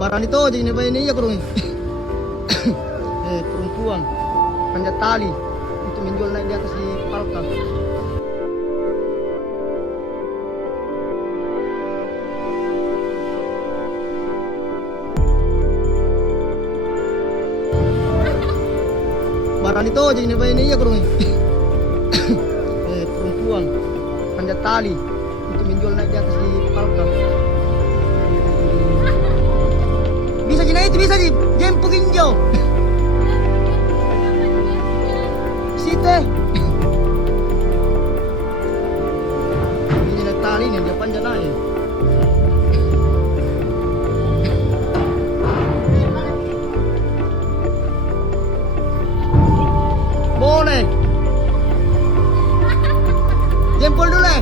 Barang itu aja ini ini ya kurung. Perempuan panjat tali untuk menjual naik di atas di palka. Barang itu aja ini ya kurung. Perempuan panjat tali untuk menjual naik di atas di palka. Bisa gini itu bisa di jemput hijau. Site. Ini naik tali nih dia panjat naik. Boleh. Jempol dulu.